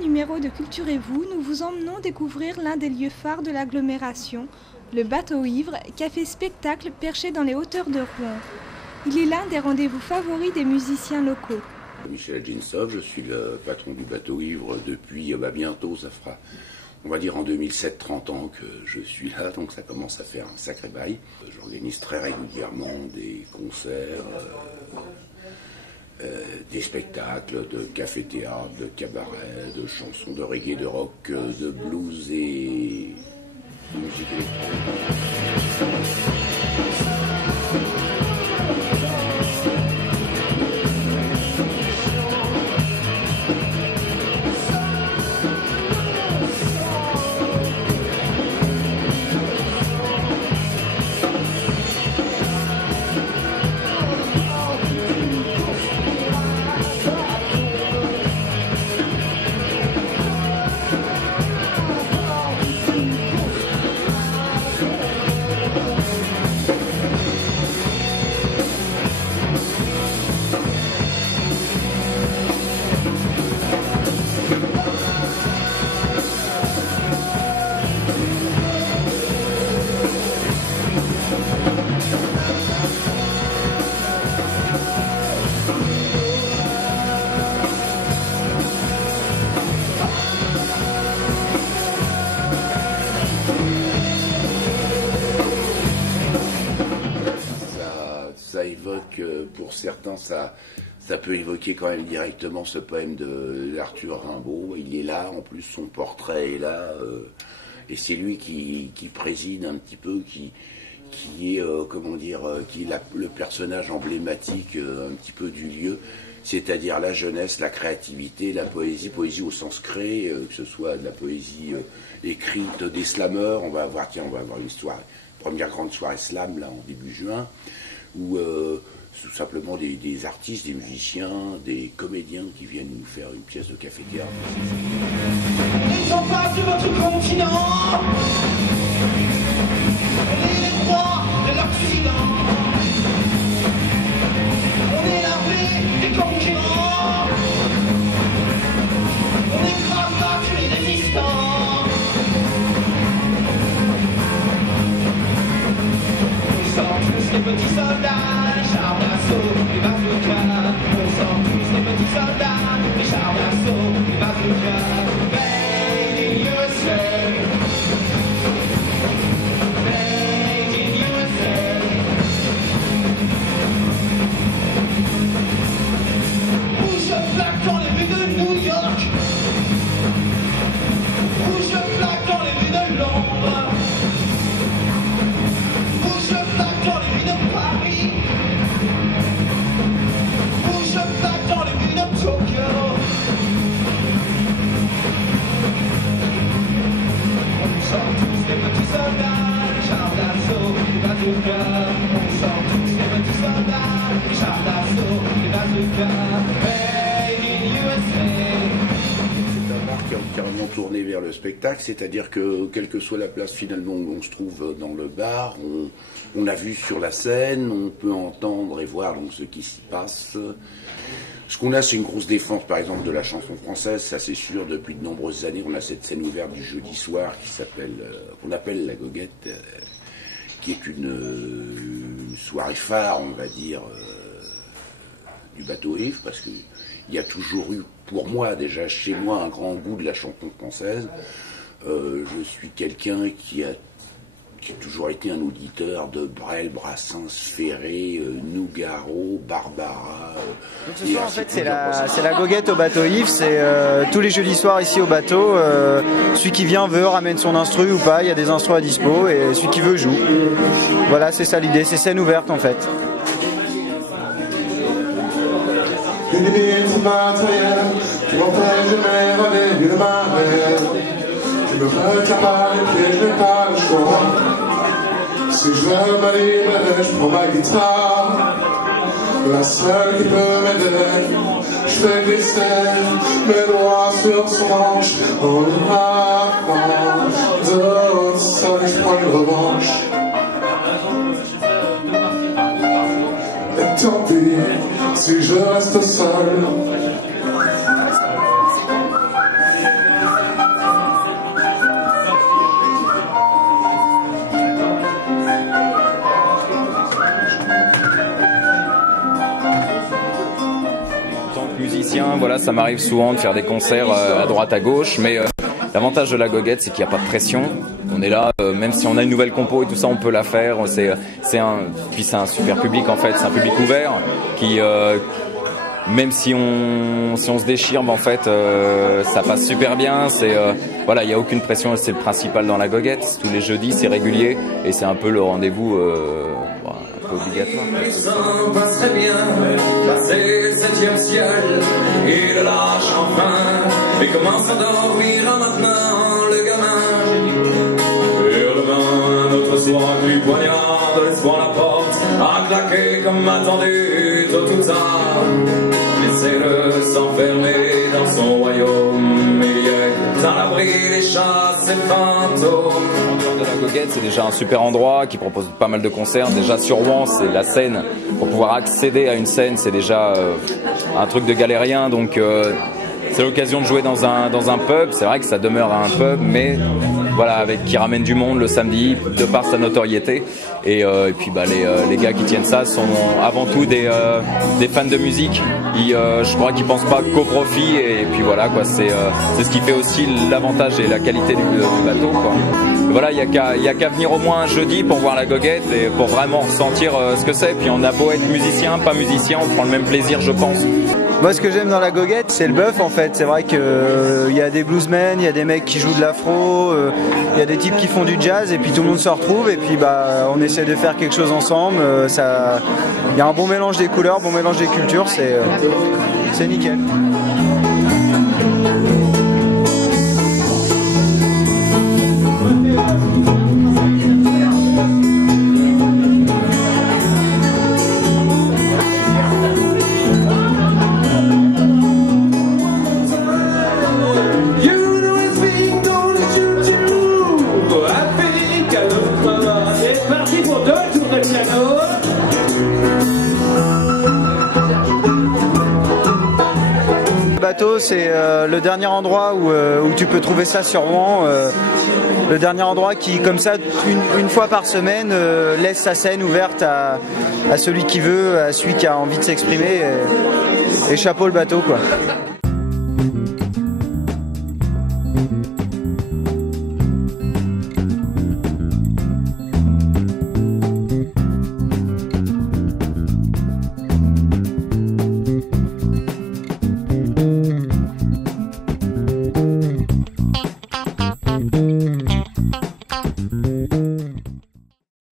numéro de Culturez-vous, nous vous emmenons découvrir l'un des lieux phares de l'agglomération, le Bateau Ivre, café-spectacle perché dans les hauteurs de Rouen. Il est l'un des rendez-vous favoris des musiciens locaux. Michel Adjinsov, je suis le patron du Bateau Ivre depuis bientôt, ça fera, on va dire en 2007, 30 ans que je suis là, donc ça commence à faire un sacré bail. J'organise très régulièrement des concerts, des spectacles de café-théâtre, de cabaret, de chansons de reggae, de rock, de blues et de musique électronique. Ça évoque, pour certains, ça peut évoquer quand même directement ce poème d'Arthur Rimbaud. Il est là, en plus son portrait est là, et c'est lui qui préside un petit peu, qui est, comment dire, qui est le personnage emblématique un petit peu du lieu, c'est-à-dire la jeunesse, la créativité, la poésie au sens créé, que ce soit de la poésie écrite, des slameurs. On va avoir une histoire, première grande soirée slam là en début juin, ou tout simplement des artistes, des musiciens, des comédiens qui viennent nous faire une pièce de café-théâtre. Ils sont pas sur votre continent, on est les rois de l'Occident, on est l'armée des concurrents, on écrase pas tous les résistants. Nous sommes tous les petits soldats, les chars d'assaut, les bazookas. Nous sommes tous les petits soldats, les chars d'assaut, les bazookas. Made in USA. Made in USA. Rouge flaque dans les rues de New York. Rouge flaque dans les rues de Londres. Rouge flaque dans les rues de Paris. Rouge flaque dans les rues de Tokyo. On sort tous les petits soldats, les chars d'assaut, les bazookas. On sort tous les petits soldats, les chars d'assaut, les bazookas. Made in USA. C'est un bar qui est entièrement tourné vers le spectacle, c'est-à-dire que quelle que soit la place finalement où on se trouve dans le bar, on a vu sur la scène, on peut entendre et voir donc ce qui s'y passe. Ce qu'on a, c'est une grosse défense, par exemple, de la chanson française, ça c'est sûr, depuis de nombreuses années. On a cette scène ouverte du jeudi soir qu'on appelle la Goguette, qui est une soirée phare, on va dire, du Bateau Ivre, parce qu'il y a toujours eu, pour moi, déjà chez moi, un grand goût de la chanson française. Je suis quelqu'un qui a toujours été un auditeur de Brel, Brassens, Ferré, Nougaro, Barbara. Donc ce soir, en fait, c'est la Goguette au Bateau Ivre. C'est tous les jeudis soirs ici au bateau. Celui qui vient veut, ramène son instru ou pas. Il y a des instrus à dispo et celui qui veut joue. Voilà, c'est ça l'idée. C'est scène ouverte en fait. Une limite matérielle qui m'empêche de m'évader d'une marée. Je me retiens pas les pieds, je n'ai pas le choix. Si je veux me libérer, je prends ma guitare. La seule qui peut m'aider, je fais glisser mes doigts sur son manche. En lui marquant de sol, je prends une revanche. Et tant pis si je reste seul. musicien, voilà, ça m'arrive souvent de faire des concerts à droite à gauche, mais l'avantage de la goguette, c'est qu'il n'y a pas de pression. On est là, même si on a une nouvelle compo et tout ça, on peut la faire. Puis c'est un super public en fait, c'est un public ouvert qui, même si on se déchire, en fait, ça passe super bien. Voilà, il n'y a aucune pression, c'est le principal dans la goguette. Tous les jeudis, c'est régulier et c'est un peu le rendez-vous un peu obligatoire. Ça passerait bien, passer le 7e ciel, il le lâche enfin. Mais comment s'endormir maintenant, le gamin? Et le vin, un autre soir, du poignard, de l'espoir la porte, a claqué comme attendu, tôt ou tard. Laissez-le s'enfermer dans son royaume, il est à l'abri des chasses et fantômes. En dehors de la goguette, c'est déjà un super endroit qui propose pas mal de concerts. Déjà sur Rouen, c'est la scène. Pour pouvoir accéder à une scène, c'est déjà un truc de galérien. Donc c'est l'occasion de jouer dans un pub. C'est vrai que ça demeure un pub, mais voilà, qui ramène du monde le samedi de par sa notoriété. Et puis les gars qui tiennent ça sont avant tout des fans de musique. Je crois qu'ils pensent pas qu'au profit, et puis voilà quoi, c'est ce qui fait aussi l'avantage et la qualité du bateau quoi. Et voilà, il y a qu'à venir au moins un jeudi pour voir la goguette et pour vraiment ressentir ce que c'est. Puis on a beau être musicien, pas musicien, on prend le même plaisir je pense. Moi, ce que j'aime dans la goguette, c'est le bœuf en fait. C'est vrai qu'il y a des bluesmen, il y a des mecs qui jouent de l'afro, il y a des types qui font du jazz, et puis tout le monde se retrouve, et puis on essaie de faire quelque chose ensemble. Il y a un bon mélange des couleurs, bon mélange des cultures, c'est nickel. C'est le dernier endroit où tu peux trouver ça sur Rouen, le dernier endroit qui, comme ça, une fois par semaine, laisse sa scène ouverte à celui qui veut, à celui qui a envie de s'exprimer, et chapeau le bateau quoi.